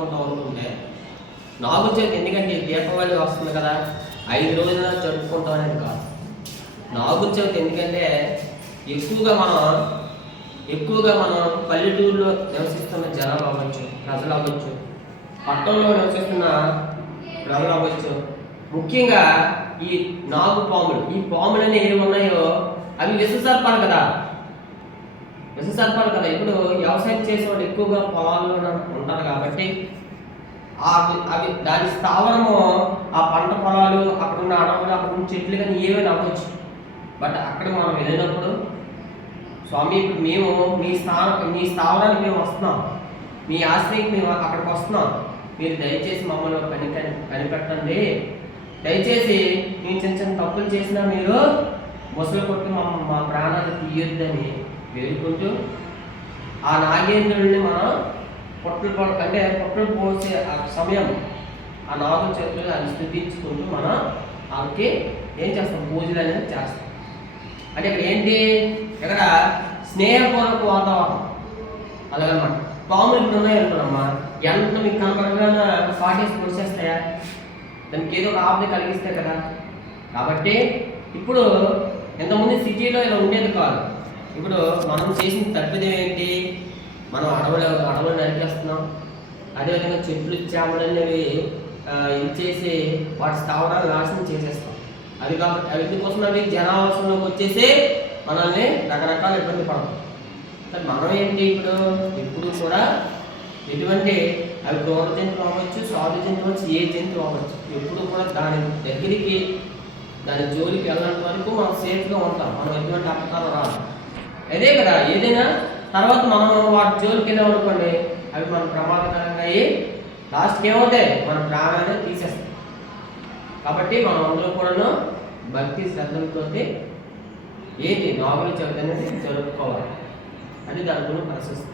జరుపుకుంటాం అనుకుంటే, నాగుల చవితి ఎందుకంటే దీపావళి వస్తుంది కదా 5 రోజుల జరుపుకుంటాం అనేది కాదు. నాగుల చవితి ఎందుకంటే ఎక్కువగా మనం పల్లెటూరులో నివసిస్తున్న జనాలు అవ్వచ్చు, ప్రజలు అవ్వచ్చు, పట్టణంలో నివసిస్తున్న ప్రజలు అవ్వచ్చు, ముఖ్యంగా ఈ నాగు పాములు, ఈ పాములు అనేవి ఏమి ఉన్నాయో అవి విషసర్పాలు కదా. ఇప్పుడు వ్యవసాయం చేసేవాళ్ళు ఎక్కువగా పొలాల్లో ఉంటారు కాబట్టి అవి దాని స్థావరము ఆ పంట పొలాలు, అక్కడ ఉన్న అడవులు, అక్కడ ఉన్న చెట్లు కానీ ఏమైనా అవ్వచ్చు. బట్ అక్కడ మనం వెళ్ళినప్పుడు, స్వామి ఇప్పుడు మేము మీ స్థావరానికి మేము వస్తున్నాం, మీ ఆశ్రయికి మేము అక్కడికి వస్తున్నాం, మీరు దయచేసి మమ్మల్ని కనిపెట్టండి, దయచేసి మేము చిన్న తప్పులు చేసినా మీరు ముసలు కొట్టి మా ప్రాణాలు తీయొద్దని వేడుకుంటూ ఆ నాగేంద్రుడిని మనం పొట్టలు పోసే ఆ సమయం ఆ నాగుల చవితిలో అది స్థుతించుకుంటూ మనం వాళ్ళకి ఏం చేస్తాం, పూజలు అనేది చేస్తాం. అంటే ఇక్కడ ఏంటి, ఇక్కడ స్నేహపూర్వక వాతావరణం అలాగనమాట. పాములు ఇప్పుడు ఉన్నాయనుకున్నామ్మా, ఎంత మీకు కనపడగా ఫాటేసి పొడిచేస్తాయా, దానికి ఏదో ఒక ఆపద కలిగిస్తాయి కదా. కాబట్టి ఇప్పుడు ఇంతకుముందు సిటీలో ఇలా ఉండేది కాదు. ఇప్పుడు మనం చేసిన తప్పిదం ఏంటి, మనం అడవులు నరికేస్తున్నాం, అదేవిధంగా చెట్లు చేమలు అనేవి ఇచ్చేసి వాటి స్థావరాలు నాశనం చేసేస్తాం. అది కాబట్టి అవి ఎందుకోసం అవి జనావాసంలోకి వచ్చేసి మనల్ని రకరకాల ఇబ్బంది పడతాం. మనం ఏంటి ఇప్పుడు కూడా ఎటువంటి అవి క్రూర జంతువు అవ్వచ్చు, సాధు జంతువు అవ్వచ్చు, ఏ జంతువు అవ్వచ్చు, ఎప్పుడు కూడా దాని దగ్గరికి దాని జోలికి వెళ్ళడానికి వరకు మనం సేఫ్గా ఉంటాం, మనం ఎటువంటి అపకారం రాదు. అదే కదా, ఏదైనా తర్వాత మనం వాటి జోలికి వెళ్ళామనుకోండి, అవి మన ప్రమాదకరంగా అయ్యి లాస్ట్కి ఏమవుతాయి, మన ప్రాణాన్ని తీసేస్తాం. కాబట్టి మనం అందరూ కూడా భక్తి శ్రద్ధలతో ఏంటి నాగుల చవితి అనేది జరుపుకోవాలి. అది దాని గురించి ప్రశస్తి.